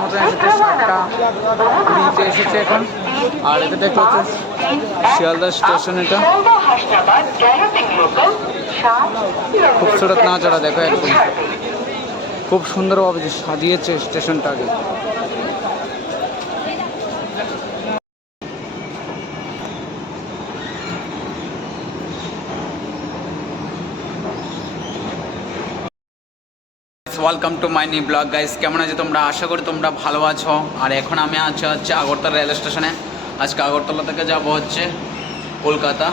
মতন এসেছে, 7:20 এসেছে এখন। আর এটা দেখতে হচ্ছে শিয়ালদা স্টেশন। এটা খুবসুরত না চড়া, দেখো একদম খুব সুন্দরভাবে যে সাজিয়েছে স্টেশনটাকে। Welcome to my new blog guys. কেমন আছো তোমরা? আশা করি তোমরা ভালো আছো। আর এখন আমি আছি হচ্ছে আগরতলা রেল স্টেশনে। আজকে আগরতলা থেকে যাব হচ্ছে কলকাতা।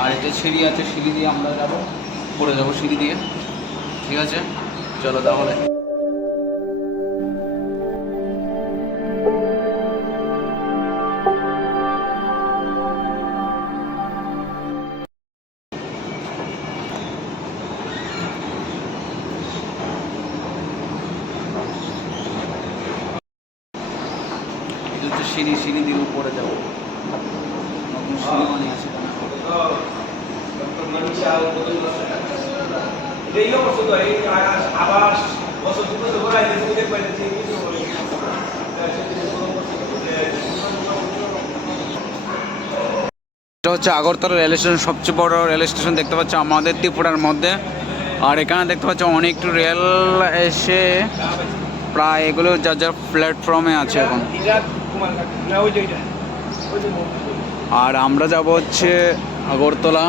আর এই যে সিঁড়ি আছে, সিঁড়ি দিয়ে আমরা যাবো, পড়ে যাবো সিঁড়ি দিয়ে। ঠিক আছে, চলো তাহলে। সিঁড়ি সিঁড়ি দিয়ে উপরে যাবো। নতুন সিঁড়ি বানিয়ে আছে। এটা হচ্ছে আগরতলা রেল স্টেশন, সবচেয়ে বড় রেল স্টেশন দেখতে পাচ্ছ আমাদের ত্রিপুরার মধ্যে। আর এখানে দেখতে পাচ্ছ অনেক রেল এসে প্রায় এগুলো যার যার প্ল্যাটফর্মে আছে এখন। আর আমরা যাব হচ্ছে আগরতলা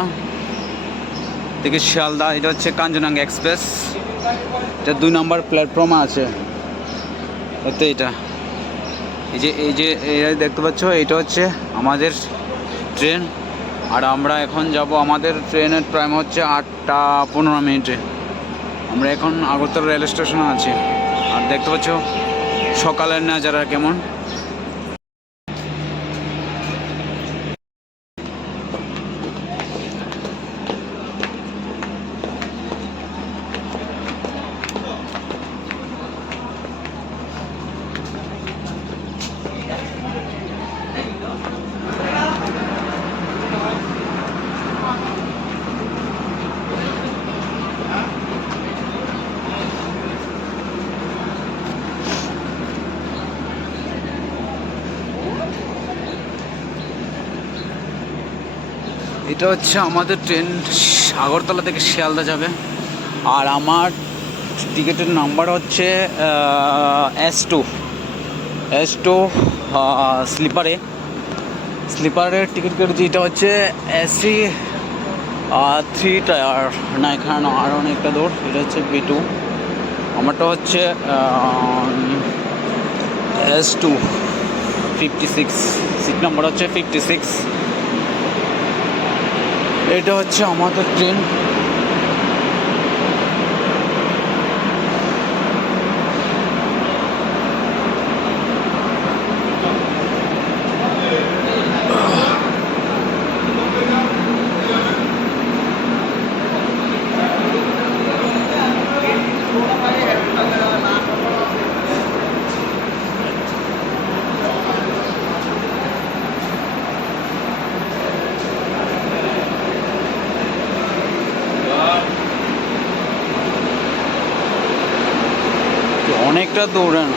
থেকে শিয়ালদা। এটা হচ্ছে কাঞ্চনজঙ্ঘা এক্সপ্রেস, এটা 2 নম্বর প্ল্যাটফর্মে আছে। তো এটা এই যে দেখতে পাচ্ছ, এটা হচ্ছে আমাদের ট্রেন। আর আমরা এখন যাব, আমাদের ট্রেনের টাইম হচ্ছে 8:15। আমরা এখন আগরতলা রেল স্টেশনে আছি। আর দেখতে পাচ্ছ সকালের নাজারা কেমন। এটা হচ্ছে আমাদের ট্রেন, আগরতলা থেকে শিয়ালদা যাবে। আর আমার টিকিটের নাম্বার হচ্ছে S2 স্লিপারের টিকিট কেটেছি। এটা হচ্ছে AC 3 টায়ার না, এখানে আরও অনেকটা দূর। এটা হচ্ছে B2, আমারটা হচ্ছে S2 56, সিট নাম্বার হচ্ছে 56। এটা হচ্ছে আমাদের ট্রেন। অনেকটা দৌড়ান।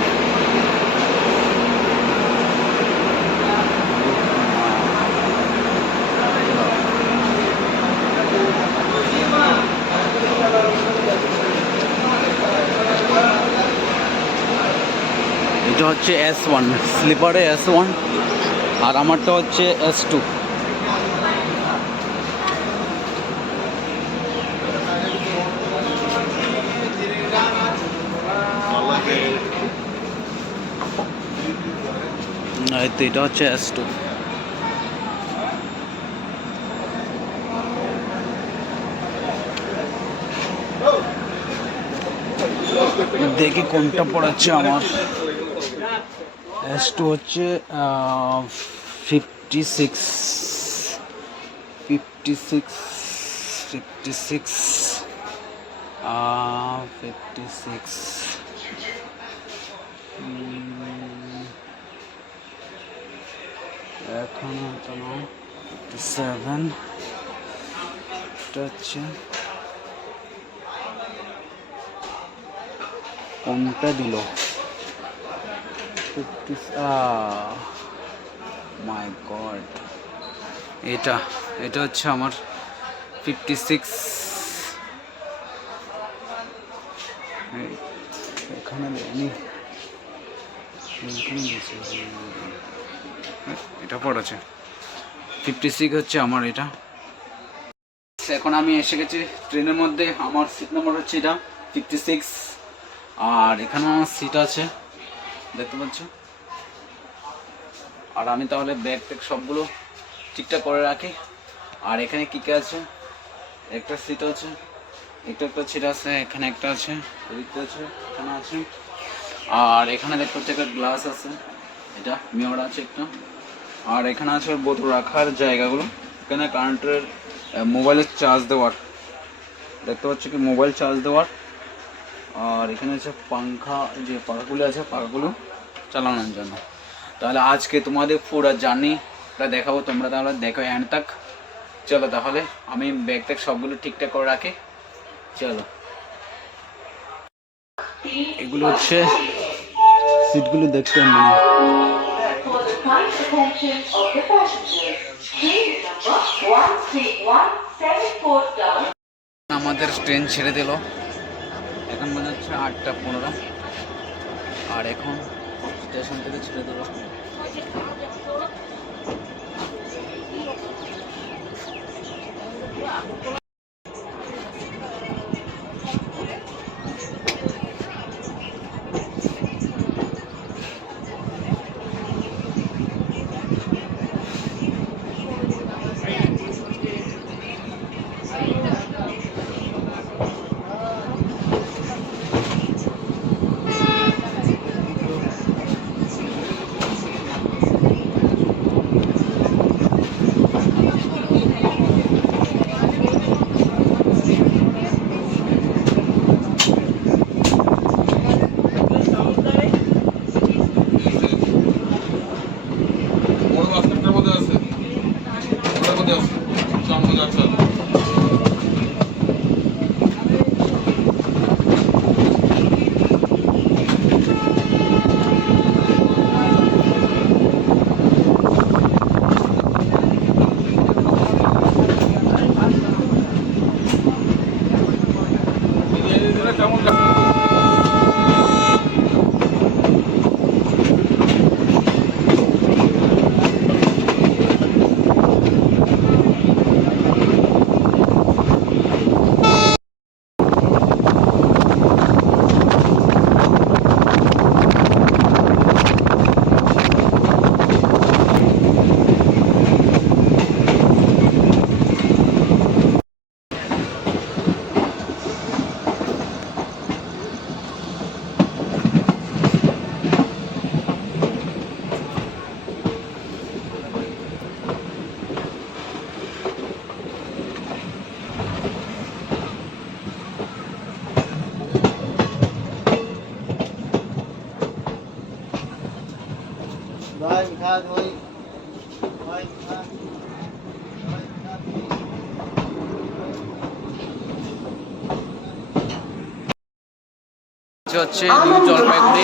এটা হচ্ছে S1, স্লিপারে S1, আর আমারটা হচ্ছে S2। এটা হচ্ছে S2। দেখি কোনটা পড়াচ্ছে আমার। S2 হচ্ছে 56 56 56 56। এখন 57 হচ্ছে কোনটা দিল। মাই গড, এটা এটা হচ্ছে আমার 56। এখানে এটা পড়েছে 56 হচ্ছে আমার এটা। এখন আমি এসে গেছি ট্রেনের মধ্যে, আমার সিট নাম্বার হচ্ছে এটা 56। আর এখানে আমার সিট আছে দেখতে পাচ্ছ। আর আমি তাহলে ব্যাগ ট্যাগ সবগুলো ঠিকঠাক করে রাখি। আর এখানে কী কী আছে, একটা সিট আছে, একটা সিট আছে, এখানে একটা আছে, এদিকটা আছে, এখানে আছে। আর এখানে দেখতে পাচ্ছি একটা গ্লাস আছে, এটা মিরর আছে একটা। আর এখানে আছে বোতল রাখার জায়গাগুলো, এখানে কারেন্টের মোবাইলের চার্জ দেওয়ার, দেখতে পাচ্ছি কি মোবাইল চার্জ দেওয়ার। আর এখানে আছে পাংখা, যে পাখাগুলো আছে পাখাগুলো চালানোর জন্য। তাহলে আজকে তোমাদের পুরো জার্নিটা দেখাবো, তোমরা তাহলে দেখো এন্ড তক। চলো তাহলে আমি ব্যাগ ট্যাগ সবগুলো ঠিকঠাক করে রাখি, চলো। এগুলো হচ্ছে সিটগুলো দেখতে আমাদের ট্রেন ছেড়ে দিল, এখন মনে হচ্ছে 8:15। আর এখন স্টেশন থেকে ছেড়ে দিল। হচ্ছে নিউ জলপাইগুড়ি।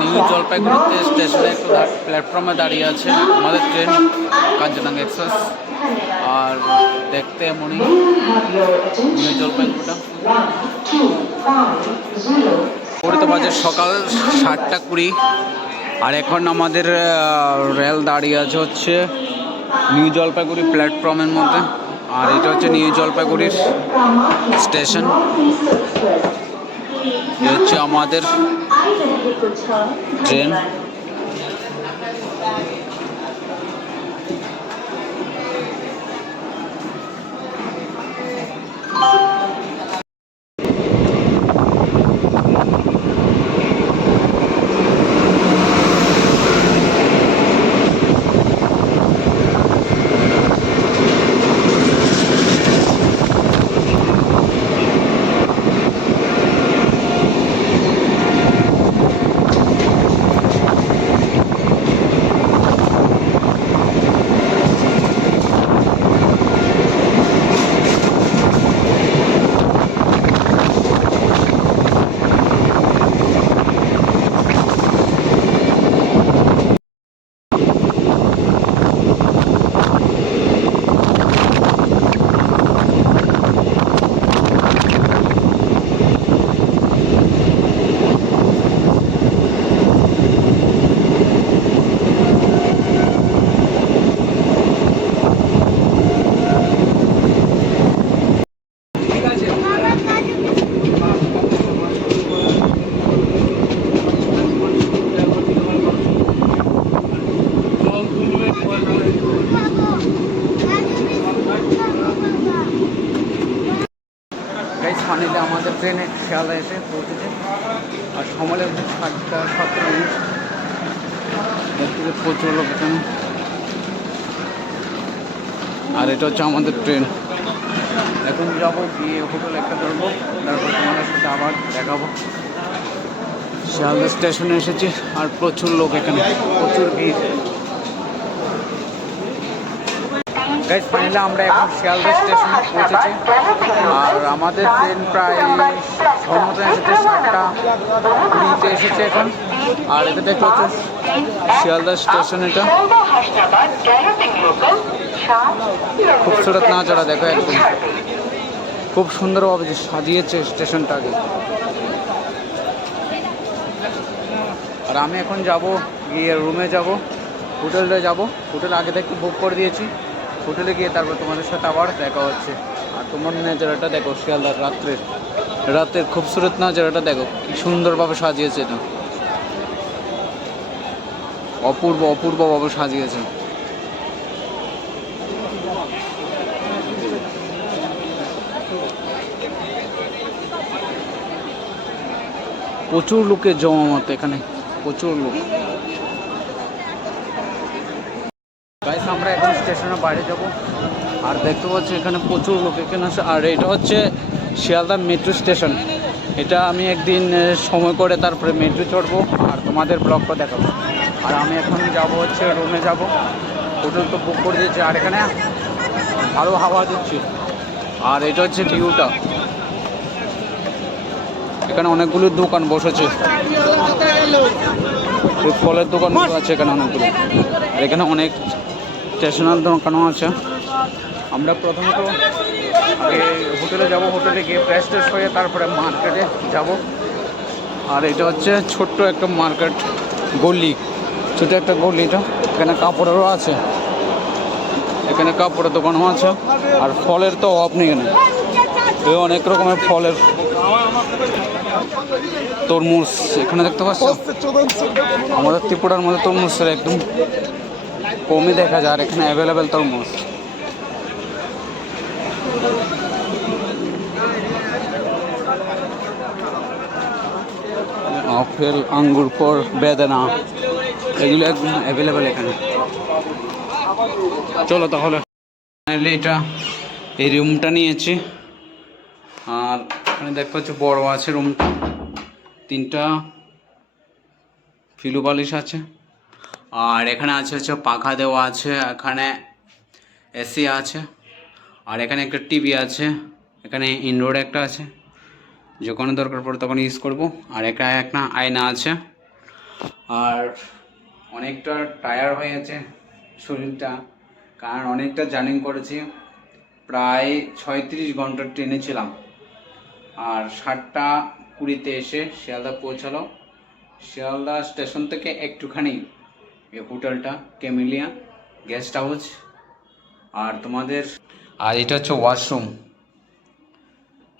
নিউ জলপাইগুড়িতে স্টেশনে একটু প্ল্যাটফর্মে দাঁড়িয়ে আছে আমাদের ট্রেন কাঞ্চনজঙ্ঘা এক্সপ্রেস। আর দেখতে এমনই নিউ জলপাইগুড়িটা। ঘড়িতে বাজে সকাল 7:20। আর এখন আমাদের রেল দাঁড়িয়ে আছে হচ্ছে নিউ জলপাইগুড়ি প্ল্যাটফর্মের মধ্যে। আর এটা হচ্ছে নিউ জলপাইগুড়ির স্টেশন। ये হচ্ছে আমাদের ট্রেন। 7:17 দেখতে প্রচুর লোক এখানে। আর এটা হচ্ছে আমাদের ট্রেন। এখন যাবো গিয়ে হোটেল একটা ধরবো, তারপর তোমাদের সাথে আবার দেখাবো। শিয়ালদা স্টেশনে এসেছি আর প্রচুর লোক এখানে, প্রচুর ভিড়। গাইস ফাইনালি আমরা এখন শিয়ালদা স্টেশনে পৌঁছেছি। আর আমাদের ট্রেন প্রায় সময় এসেছে 7:20 এসেছে এখন। আর এটা দেখতে হচ্ছে শিয়ালদা স্টেশন। এটা খুবসুরত নাজারা দেখো, একদম খুব সুন্দরভাবে সাজিয়েছে স্টেশনটাকে। আর আমি এখন যাব গিয়ে রুমে যাব, হোটেলে যাব। হোটেল আগে থেকে বুক করে দিয়েছি। হোটেলে গিয়ে তারপর তোমাদের সাথে আবার দেখা হচ্ছে। আর তোমার নাজারাটা দেখো, শিয়ালদার রাতের খুবসুরত নাজারাটা দেখো, কি সুন্দরভাবে সাজিয়েছে। এটা অপূর্বভাবে সাজিয়েছে। প্রচুর লোকের জমামত এখানে, প্রচুর লোক। গাইস আমরা এখন স্টেশনের বাইরে যাব। আর দেখতে পাচ্ছি এখানে প্রচুর লোক এখানে আছে। আর এটা হচ্ছে শিয়ালদা মেট্রো স্টেশন। এটা আমি একদিন সময় করে তারপরে মেট্রো চড়বো আর তোমাদের ব্লগটা দেখাবো। আর আমি এখন যাব হচ্ছে রুমে যাব। হোটেল তো বুক করে দিয়েছি। আর এখানে ভালো হাওয়া দিচ্ছি। আর এটা হচ্ছে ভিউটা। এখানে অনেকগুলো দোকান বসেছে, ফলের দোকানগুলো আছে এখানে অনেকগুলো। আর এখানে অনেক স্টেশনারি দোকানও আছে। আমরা প্রথমত আগে হোটেলে যাব, হোটেলে গিয়ে ফ্রেশ ট্রেশ হয়ে তারপরে মার্কেটে যাব। আর এটা হচ্ছে ছোট্ট একটা মার্কেট, গলি, ছোটো একটা গলি। এটা এখানে কাপড়েরও আছে, এখানে কাপড়ের দোকানও আছে। আর ফলের তো অভাব নেই এখানে, অনেক রকমের ফলের। তরমুজ এখানে দেখতে পাচ্ছ, আমাদের ত্রিপুরার মধ্যে তরমুজের একদম কমই দেখা যায়। আর এখানে অ্যাভেলেবেল তরমুজ। আপেল, আঙ্গুর, ফল, বেদানা এগুলো একদম অ্যাভেলেবেল এখানে। চলো তাহলে এটা এই রুমটা নিয়েছি। আর এখানে দেখতে পাচ্ছি বড় আছে রুমটা, 3টা ফিলু বালিশ আছে। আর এখানে আছে হচ্ছে পাখা দেওয়া আছে, এখানে এসি আছে। আর এখানে একটা টিভি আছে, এখানে ইনডোর একটা আছে, যখন দরকার পড়ে তখন ইউজ করব। আর এখানে একটা আয়না আছে। আর অনেকটা টায়ার হয়ে আছে শরীরটা, কারণ অনেকটা জার্নি করেছি। প্রায় 36 ঘন্টা ট্রেনে ছিলাম। আর 7:20 এসে শিয়ালদা পৌঁছালো। শিয়ালদা স্টেশন থেকে একটুখানি এই হোটেলটা ক্যামেলিয়া গেস্ট হাউস। আর তোমাদের আর এটা হচ্ছে ওয়াশরুম,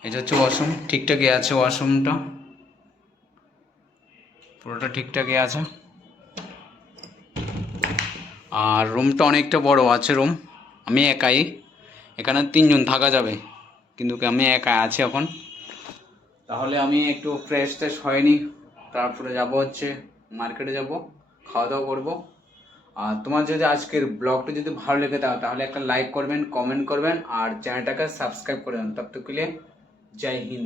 এটা হচ্ছে ওয়াশরুম। ঠিকঠাকই আছে ওয়াশরুমটা, পুরোটা ঠিকঠাকই আছে। আর রুমটা অনেকটা বড় আছে রুম। আমি একাই, এখানে 3 জন থাকা যাবে, কিন্তু আমি একা আছি এখন। তাহলে আমি একটু ফ্রেশ ট্রেশ হয়নি, তারপরে যাব হচ্ছে মার্কেটে যাব, খাওয়া দাওয়া করবো। আর তোমার যদি আজকের ব্লগটা যদি ভালো লেগে থাকে তাহলে একটা লাইক করবেন, কমেন্ট করবেন আর চ্যানেলটাকে সাবস্ক্রাইব করে দেন। তব তক के लिए जय हिंद।